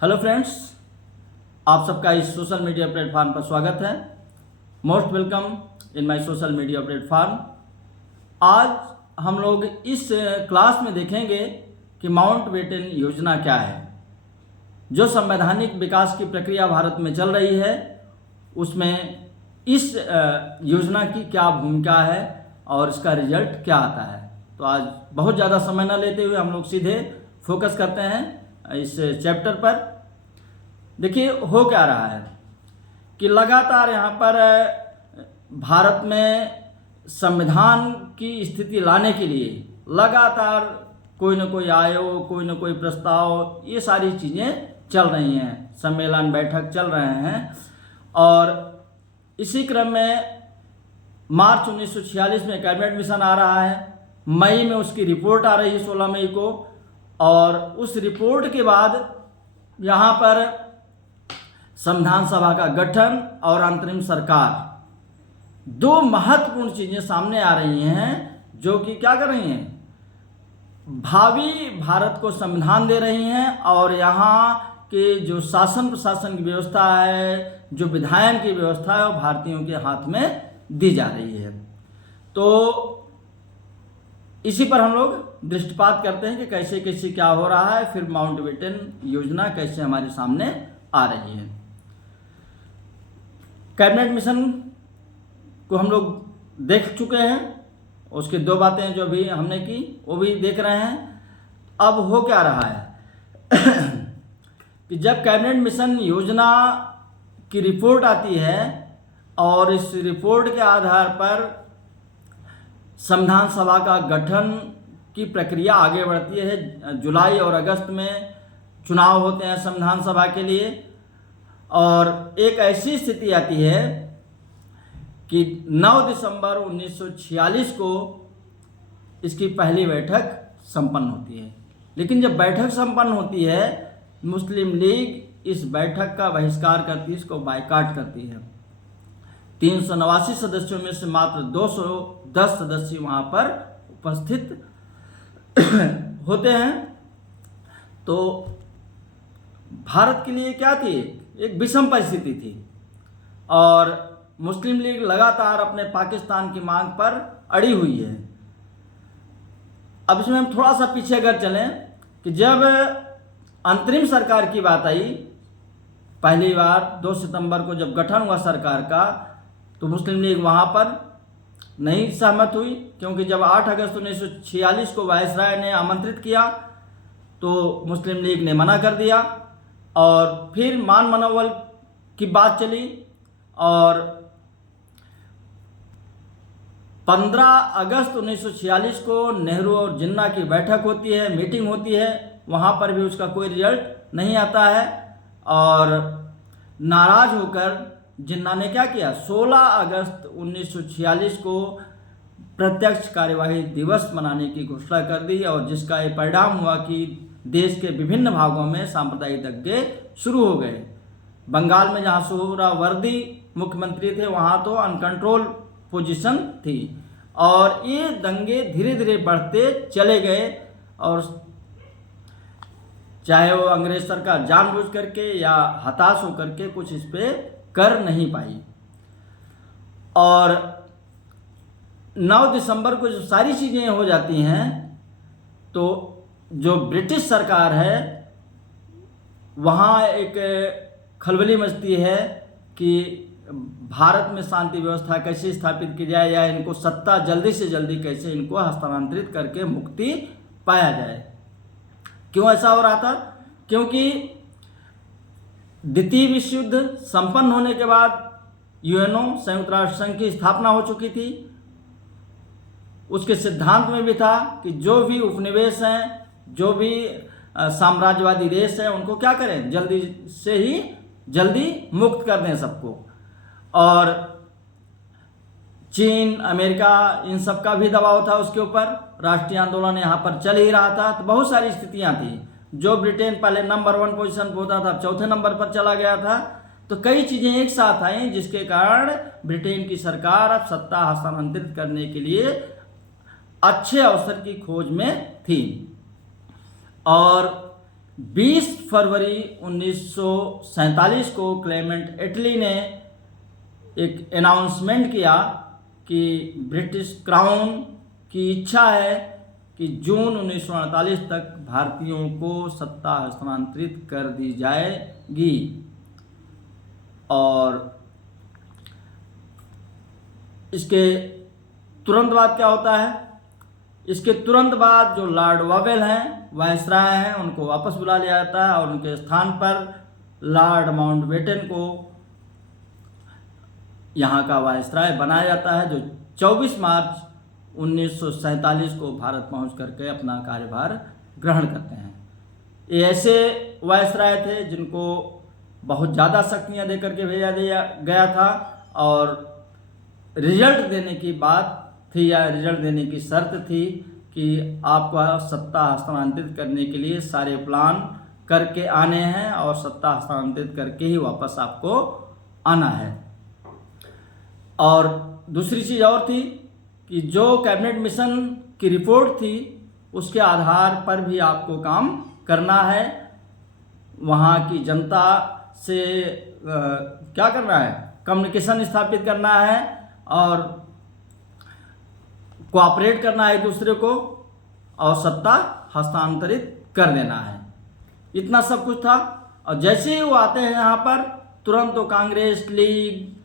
Hello friends, आप सबका इस सोशल मीडिया प्लेटफॉर्म पर स्वागत है। Most welcome in my social media platform. आज हम लोग इस क्लास में देखेंगे कि माउंटबेटन योजना क्या है। जो संवैधानिक विकास की प्रक्रिया भारत में चल रही है उसमें इस योजना की क्या भूमिका है और इसका रिजल्ट क्या आता है। तो आज बहुत ज़्यादा समय न लेते हुए हम लोग सीधे फोकस करते हैं इस चैप्टर पर। देखिए हो क्या रहा है कि लगातार यहाँ पर भारत में संविधान की स्थिति लाने के लिए लगातार कोई न कोई आयोग, कोई न कोई प्रस्ताव, ये सारी चीज़ें चल रही हैं, सम्मेलन बैठक चल रहे हैं। और इसी क्रम में मार्च 1946 में कैबिनेट मिशन आ रहा है, मई में उसकी रिपोर्ट आ रही है 16 मई को। और उस रिपोर्ट के बाद यहाँ पर संविधान सभा का गठन और अंतरिम सरकार, दो महत्वपूर्ण चीज़ें सामने आ रही हैं जो कि क्या कर रही हैं, भावी भारत को संविधान दे रही हैं। और यहाँ के जो शासन प्रशासन की व्यवस्था है, जो विधायन की व्यवस्था है, वो भारतीयों के हाथ में दी जा रही है। तो इसी पर हम लोग दृष्टिपात करते हैं कि कैसे कैसे क्या हो रहा है, फिर माउंटबेटन योजना कैसे हमारे सामने आ रही है। कैबिनेट मिशन को हम लोग देख चुके हैं, उसकी दो बातें जो भी हमने की वो भी देख रहे हैं। अब हो क्या रहा है कि जब कैबिनेट मिशन योजना की रिपोर्ट आती है और इस रिपोर्ट के आधार पर संविधान सभा का गठन की प्रक्रिया आगे बढ़ती है। जुलाई और अगस्त में चुनाव होते हैं संविधान सभा के लिए। और एक ऐसी स्थिति आती है कि 9 दिसंबर 1946 को इसकी पहली बैठक संपन्न होती है। लेकिन जब बैठक संपन्न होती है, मुस्लिम लीग इस बैठक का बहिष्कार करती है, इसको बायकॉट करती है। 389 सदस्यों में से मात्र 210 सदस्य वहाँ पर उपस्थित होते हैं। तो भारत के लिए क्या थी, एक विषम परिस्थिति थी। और मुस्लिम लीग लगातार अपने पाकिस्तान की मांग पर अड़ी हुई है। अब इसमें हम थोड़ा सा पीछे अगर चलें कि जब अंतरिम सरकार की बात आई, पहली बार 2 सितंबर को जब गठन हुआ सरकार का, तो मुस्लिम लीग वहाँ पर नहीं सहमत हुई, क्योंकि जब 8 अगस्त 1946 को वायसराय ने आमंत्रित किया तो मुस्लिम लीग ने मना कर दिया। और फिर मान मनोबल की बात चली और 15 अगस्त 1946 को नेहरू और जिन्ना की बैठक होती है, मीटिंग होती है। वहाँ पर भी उसका कोई रिजल्ट नहीं आता है। और नाराज होकर जिन्ना ने क्या किया, 16 अगस्त 1946 को प्रत्यक्ष कार्यवाही दिवस मनाने की घोषणा कर दी। और जिसका ये परिणाम हुआ कि देश के विभिन्न भागों में सांप्रदायिक दंगे शुरू हो गए। बंगाल में जहाँ सोहरावर्दी मुख्यमंत्री थे, वहाँ तो अनकंट्रोल पोजीशन थी। और ये दंगे धीरे धीरे बढ़ते चले गए। और चाहे वो अंग्रेज सरकार जानबूझ करके या हताश होकर के कुछ इस पे कर नहीं पाई। और 9 दिसंबर को जो सारी चीज़ें हो जाती हैं, तो जो ब्रिटिश सरकार है वहाँ एक खलबली मचती है कि भारत में शांति व्यवस्था कैसे स्थापित की जाए, या इनको सत्ता जल्दी से जल्दी कैसे इनको हस्तांतरित करके मुक्ति पाया जाए। क्यों ऐसा हो रहा था? क्योंकि द्वितीय विश्व युद्ध संपन्न होने के बाद यूएनओ, संयुक्त राष्ट्र संघ की स्थापना हो चुकी थी। उसके सिद्धांत में भी था कि जो भी उपनिवेश हैं, जो भी साम्राज्यवादी देश हैं, उनको क्या करें, जल्दी से ही जल्दी मुक्त कर दें सबको। और चीन, अमेरिका, इन सब का भी दबाव था उसके ऊपर। राष्ट्रीय आंदोलन यहाँ पर चल ही रहा था। तो बहुत सारी स्थितियाँ थी। जो ब्रिटेन पहले नंबर 1 पोजीशन पर होता था, अब चौथे नंबर पर चला गया था। तो कई चीज़ें एक साथ आई जिसके कारण ब्रिटेन की सरकार अब सत्ता हस्तांतरित करने के लिए अच्छे अवसर की खोज में थी। और 20 फरवरी 1947 को क्लेमेंट एटली ने एक अनाउंसमेंट किया कि ब्रिटिश क्राउन की इच्छा है कि जून 1948 तक भारतीयों को सत्ता हस्तांतरित कर दी जाएगी। और इसके तुरंत बाद क्या होता है? इसके तुरंत बाद जो लॉर्ड वावेल हैं, वायसराय हैं, उनको वापस बुला लिया जाता है और उनके स्थान पर लॉर्ड माउंटबेटन को यहाँ का वायसराय बनाया जाता है, जो 24 मार्च 1947 को भारत पहुँच करके अपना कार्यभार ग्रहण करते हैं। ये ऐसे वायसराय थे जिनको बहुत ज़्यादा शक्तियाँ दे करके भेजा दिया गया था और रिजल्ट देने की बात थी या रिजल्ट देने की शर्त थी कि आपको सत्ता हस्तांतरित करने के लिए सारे प्लान करके आने हैं और सत्ता हस्तांतरित करके ही वापस आपको आना है। और दूसरी चीज़ और थी कि जो कैबिनेट मिशन की रिपोर्ट थी उसके आधार पर भी आपको काम करना है। वहाँ की जनता से क्या करना है? कम्युनिकेशन स्थापित करना है और कोऑपरेट करना है एक दूसरे को और सत्ता हस्तांतरित कर देना है। इतना सब कुछ था। और जैसे ही वो आते हैं यहाँ पर, तुरंत तो कांग्रेस, लीग,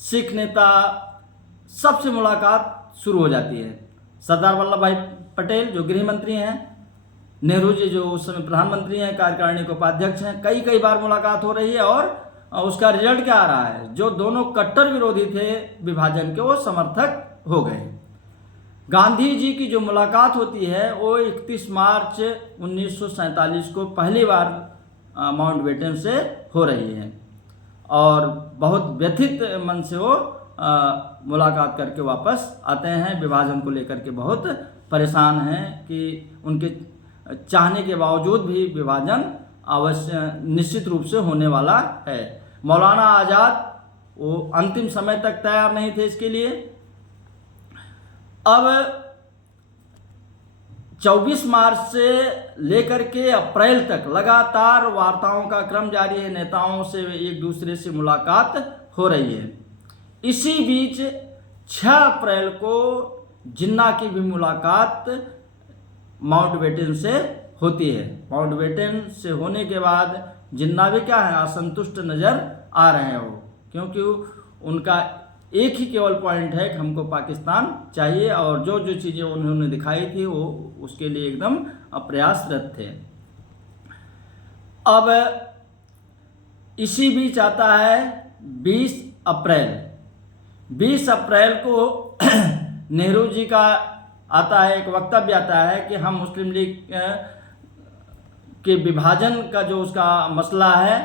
सिख नेता सबसे मुलाकात शुरू हो जाती है। सरदार वल्लभ भाई पटेल जो गृह मंत्री हैं, नेहरू जी जो उस समय प्रधानमंत्री हैं, कार्यकारिणी के उपाध्यक्ष हैं, कई बार मुलाकात हो रही है और उसका रिजल्ट क्या आ रहा है? जो दोनों कट्टर विरोधी थे विभाजन के, वो समर्थक हो गए। गांधी जी की जो मुलाकात होती है वो 31 मार्च 1947 को पहली बार माउंटबेटन से हो रही है और बहुत व्यथित मन से वो मुलाकात करके वापस आते हैं। विभाजन को लेकर के बहुत परेशान हैं कि उनके चाहने के बावजूद भी विभाजन अवश्य निश्चित रूप से होने वाला है। मौलाना आज़ाद वो अंतिम समय तक तैयार नहीं थे इसके लिए। अब 24 मार्च से लेकर के अप्रैल तक लगातार वार्ताओं का क्रम जारी है। नेताओं से एक दूसरे से मुलाकात हो रही है। इसी बीच 6 अप्रैल को जिन्ना की भी मुलाकात माउंटबेटन से होती है। माउंटबेटन से होने के बाद जिन्ना भी क्या है, असंतुष्ट नज़र आ रहे हैं वो, क्योंकि उनका एक ही केवल पॉइंट है कि हमको पाकिस्तान चाहिए और जो जो चीज़ें उन्होंने दिखाई थी वो उसके लिए एकदम प्रयासरत थे। अब इसी बीच आता है 20 अप्रैल। 20 अप्रैल को नेहरू जी का आता है, एक वक्तव्य आता है कि हम मुस्लिम लीग के विभाजन का जो उसका मसला है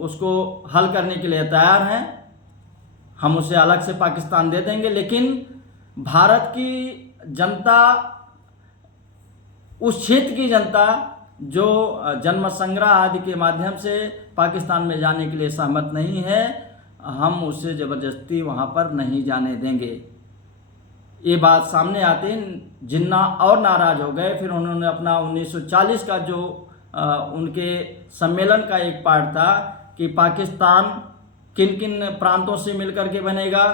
उसको हल करने के लिए तैयार हैं। हम उसे अलग से पाकिस्तान दे देंगे, लेकिन भारत की जनता, उस क्षेत्र की जनता जो जन्म संग्रह आदि के माध्यम से पाकिस्तान में जाने के लिए सहमत नहीं है, हम उसे ज़बरदस्ती वहाँ पर नहीं जाने देंगे। ये बात सामने आते जिन्ना और नाराज़ हो गए। फिर उन्होंने अपना 1940 का जो उनके सम्मेलन का एक पार्ट था कि पाकिस्तान किन किन प्रांतों से मिलकर के बनेगा,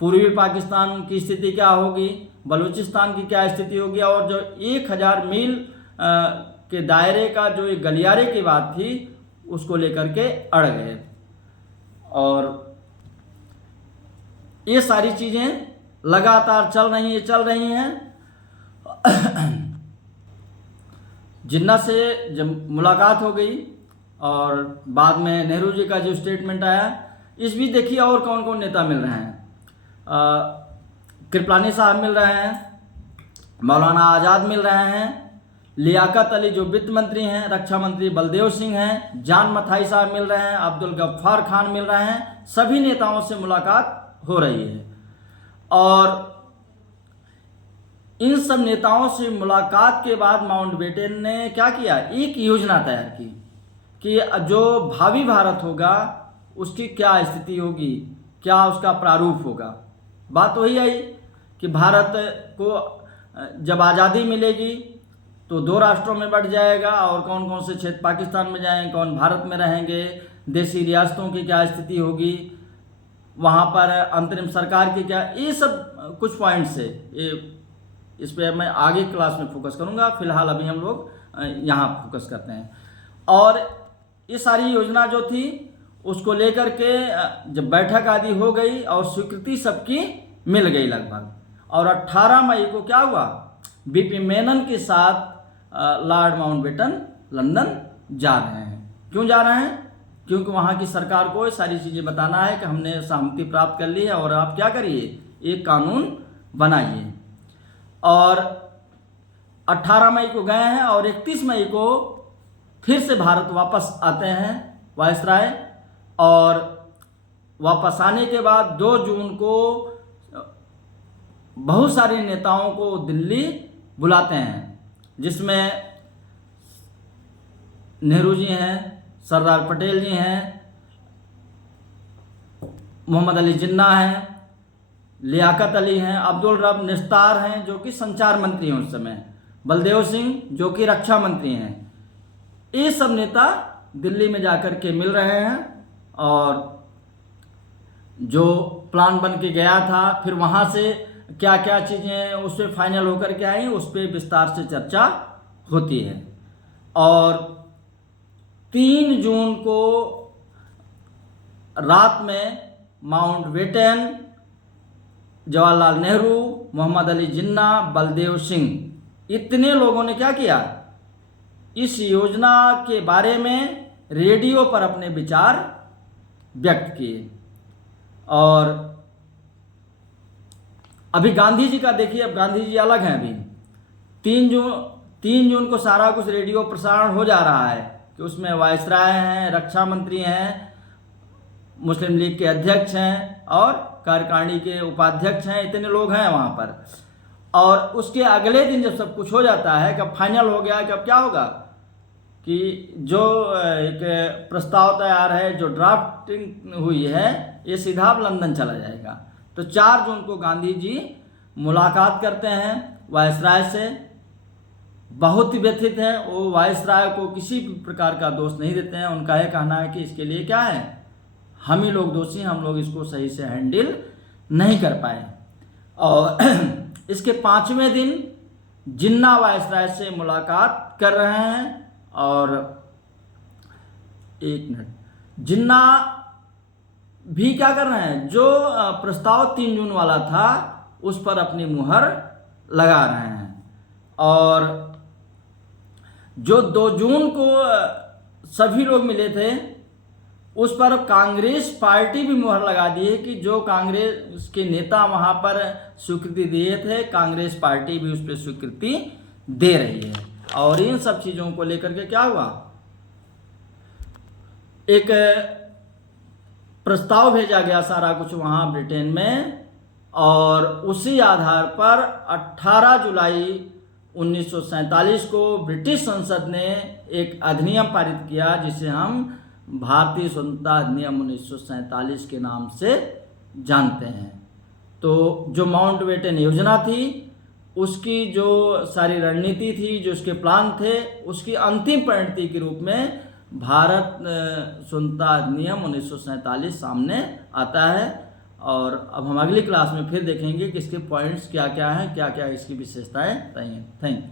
पूर्वी पाकिस्तान की स्थिति क्या होगी, बलूचिस्तान की क्या स्थिति होगी, और जो 1000 मील के दायरे का जो एक गलियारे की बात थी उसको लेकर के अड़ गए। और ये सारी चीज़ें लगातार चल रही हैं। जिन्ना से जब मुलाकात हो गई और बाद में नेहरू जी का जो स्टेटमेंट आया, इस बीच देखिए और कौन कौन नेता मिल रहे हैं। कृपलानी साहब मिल रहे हैं, मौलाना आज़ाद मिल रहे हैं, लियाकत अली जो वित्त मंत्री हैं, रक्षा मंत्री बलदेव सिंह हैं, जान मथाई साहब मिल रहे हैं, अब्दुल गफ्फार खान मिल रहे हैं। सभी नेताओं से मुलाकात हो रही है और इन सब नेताओं से मुलाकात के बाद माउंटबेटन ने क्या किया, एक योजना तैयार की कि जो भावी भारत होगा उसकी क्या स्थिति होगी, क्या उसका प्रारूप होगा। बात वही आई कि भारत को जब आज़ादी मिलेगी तो 2 राष्ट्रों में बंट जाएगा, और कौन कौन से क्षेत्र पाकिस्तान में जाएंगे, कौन भारत में रहेंगे, देशी रियासतों की क्या स्थिति होगी, वहाँ पर अंतरिम सरकार की क्या, ये सब कुछ पॉइंट्स है। ये इस पर मैं आगे क्लास में फोकस करूँगा, फिलहाल अभी हम लोग यहाँ फोकस करते हैं। और ये सारी योजना जो थी उसको लेकर के जब बैठक आदि हो गई और स्वीकृति सबकी मिल गई लगभग, और 18 मई को क्या हुआ, बीपी मेनन के साथ लॉर्ड माउंटबेटन लंदन जा रहे हैं। क्यों जा रहे हैं? क्योंकि वहाँ की सरकार को ये सारी चीज़ें बताना है कि हमने सहमति प्राप्त कर ली है और आप क्या करिए, एक कानून बनाइए। और 18 मई को गए हैं और 31 मई को फिर से भारत वापस आते हैं वायसराय, और वापस आने के बाद 2 जून को बहुत सारे नेताओं को दिल्ली बुलाते हैं, जिसमें नेहरू जी हैं, सरदार पटेल जी हैं, मोहम्मद अली जिन्ना हैं, लियाकत अली हैं, अब्दुल रब निस्तार हैं जो कि संचार मंत्री हैं उस समय, बलदेव सिंह जो कि रक्षा मंत्री हैं। ये सब नेता दिल्ली में जाकर के मिल रहे हैं, और जो प्लान बन के गया था फिर वहाँ से क्या क्या चीज़ें उस पर फाइनल होकर के आई, उस पर विस्तार से चर्चा होती है। और 3 जून को रात में माउंटबेटन, जवाहरलाल नेहरू, मोहम्मद अली जिन्ना, बलदेव सिंह, इतने लोगों ने क्या किया, इस योजना के बारे में रेडियो पर अपने विचार व्यक्त किए। और अभी गांधी जी का देखिए, अब गांधी जी अलग हैं। अभी 3 जून को सारा कुछ रेडियो प्रसारण हो जा रहा है कि उसमें वायसराय हैं, रक्षा मंत्री हैं, मुस्लिम लीग के अध्यक्ष हैं और कार्यकारिणी के उपाध्यक्ष हैं, इतने लोग हैं वहाँ पर। और उसके अगले दिन जब सब कुछ हो जाता है, कब फाइनल हो गया, कब क्या होगा कि जो एक प्रस्ताव तैयार है, जो ड्राफ्टिंग हुई है, ये सीधा लंदन चला जाएगा। तो 4 जून को गांधी जी मुलाकात करते हैं वायसराय से, बहुत ही व्यथित हैं वो, वायसराय को किसी भी प्रकार का दोष नहीं देते हैं। उनका यह कहना है कि इसके लिए क्या है, हम ही लोग दोषी, हम लोग इसको सही से हैंडल नहीं कर पाए। और इसके 5वें दिन जिन्ना वायसराय से मुलाकात कर रहे हैं, और 1 मिनट, जिन्ना भी क्या कर रहे हैं, जो प्रस्ताव 3 जून वाला था उस पर अपनी मुहर लगा रहे हैं। और जो 2 जून को सभी लोग मिले थे उस पर कांग्रेस पार्टी भी मुहर लगा दी है कि जो कांग्रेस के नेता वहाँ पर स्वीकृति दिए थे, कांग्रेस पार्टी भी उस पर स्वीकृति दे रही है। और इन सब चीज़ों को लेकर के क्या हुआ, एक प्रस्ताव भेजा गया सारा कुछ वहाँ ब्रिटेन में, और उसी आधार पर 18 जुलाई 1947 को ब्रिटिश संसद ने एक अधिनियम पारित किया जिसे हम भारतीय स्वतंत्रता अधिनियम 1947 के नाम से जानते हैं। तो जो माउंटबेटन योजना थी, उसकी जो सारी रणनीति थी, जो उसके प्लान थे, उसकी अंतिम परिणति के रूप में भारत स्वतंत्रता अधिनियम 1947 सामने आता है। और अब हम अगली क्लास में फिर देखेंगे कि इसके पॉइंट्स क्या क्या हैं, क्या क्या इसकी विशेषताएं रही हैं। Thank you.